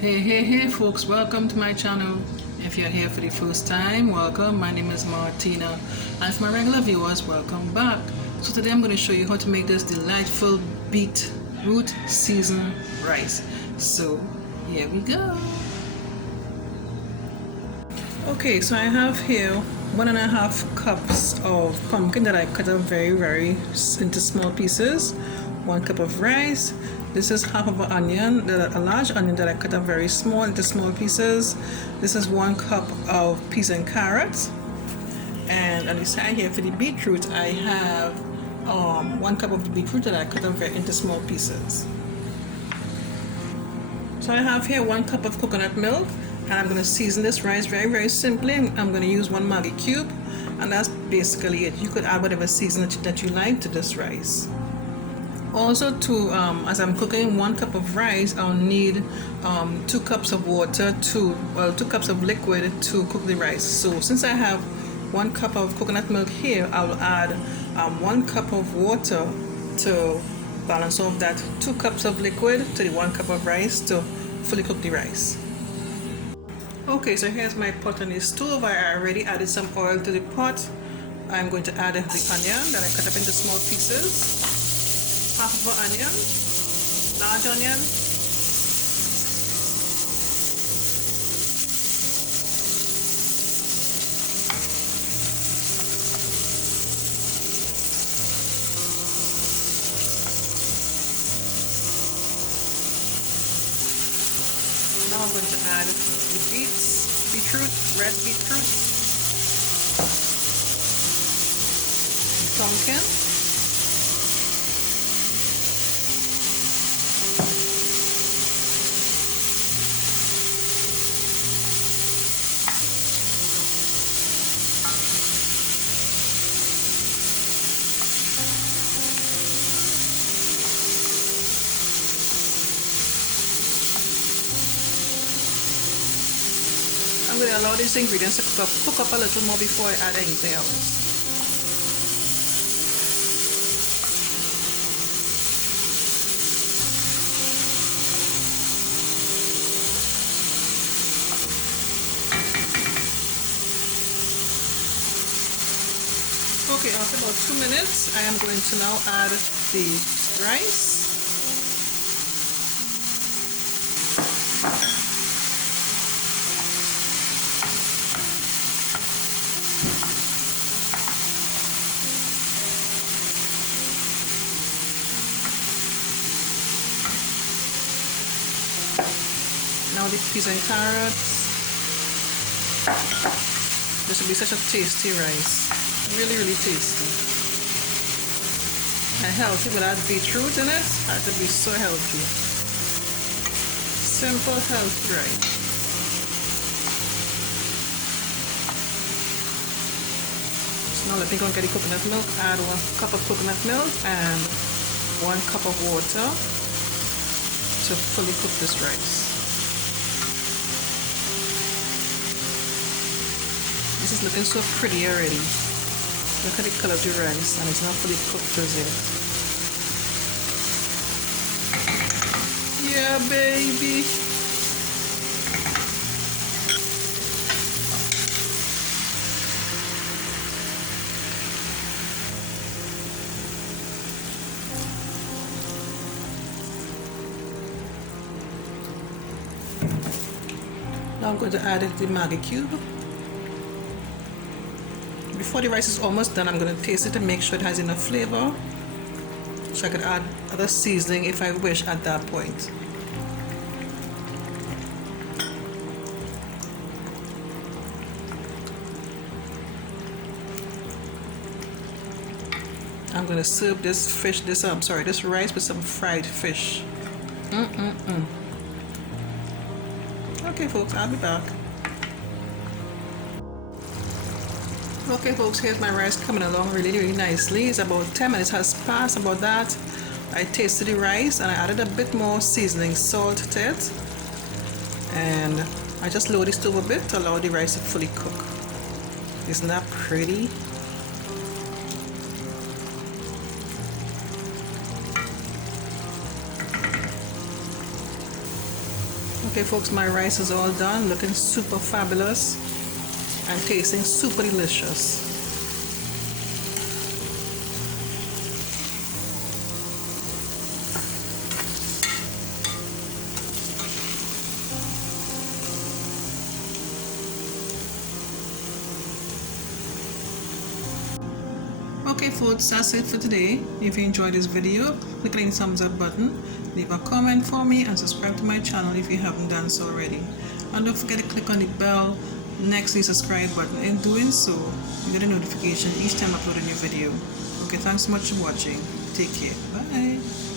Hey folks, welcome to my channel. If you're here for the first time, welcome. My name is Martina, and for my regular viewers, welcome back. So today I'm going to show you how to make this delightful beetroot seasoned rice. So here we go. Okay, so I have here 1.5 cups of pumpkin that I cut up very into small pieces, 1 cup of rice. This is half of an onion, a large onion that I cut up very small into small pieces. This is 1 cup of peas and carrots. And on the side here for the beetroot, I have 1 cup of the beetroot that I cut up into small pieces. So I have here 1 cup of coconut milk, and I'm going to season this rice very simply. I'm going to use 1 Maggi cube, and that's basically it. You could add whatever seasoning that you like to this rice. Also, as I'm cooking 1 cup of rice, I'll need 2 cups of water 2 cups of liquid to cook the rice. So since I have 1 cup of coconut milk here, I'll add 1 cup of water to balance off that 2 cups of liquid to the 1 cup of rice to fully cook the rice. Okay, so here's my pot on the stove. I already added some oil to the pot. I'm going to add the onion that I cut up into small pieces. Half of an onion, large onion, now I'm going to add the beetroot, red beetroot, pumpkin, I'm going to allow these ingredients to cook up a little more before I add anything else. Okay, after about 2 minutes, I am going to now add the rice. Now the peas and carrots. This will be such a tasty rice. Really tasty. And healthy with that beetroot in it. That would be so healthy. Simple, healthy rice. So now let me go and get the coconut milk. Add 1 cup of coconut milk and 1 cup of water to fully cook this rice. This is looking so pretty already. Look at the color of the rice, and it's not fully cooked as yet. Yeah, baby. Now I'm going to add the Maggi cube. Before the rice is almost done, I'm going to taste it and make sure it has enough flavor, so I could add other seasoning if I wish at that point. I'm going to serve this rice with some fried fish. Okay folks, I'll be back. Okay folks, here's my rice coming along really nicely. It's about 10 minutes has passed, about that. I tasted the rice and I added a bit more seasoning salt to it. And I just lowered the stove a bit to allow the rice to fully cook. Isn't that pretty? Okay folks, my rice is all done, looking super fabulous and tasting super delicious. Okay folks, that's it for today. If you enjoyed this video, click the thumbs up button, leave a comment for me, and subscribe to my channel if you haven't done so already. And don't forget to click on the bell next to the subscribe button. In doing so, you get a notification each time I upload a new video. Okay, thanks so much for watching. Take care. Bye.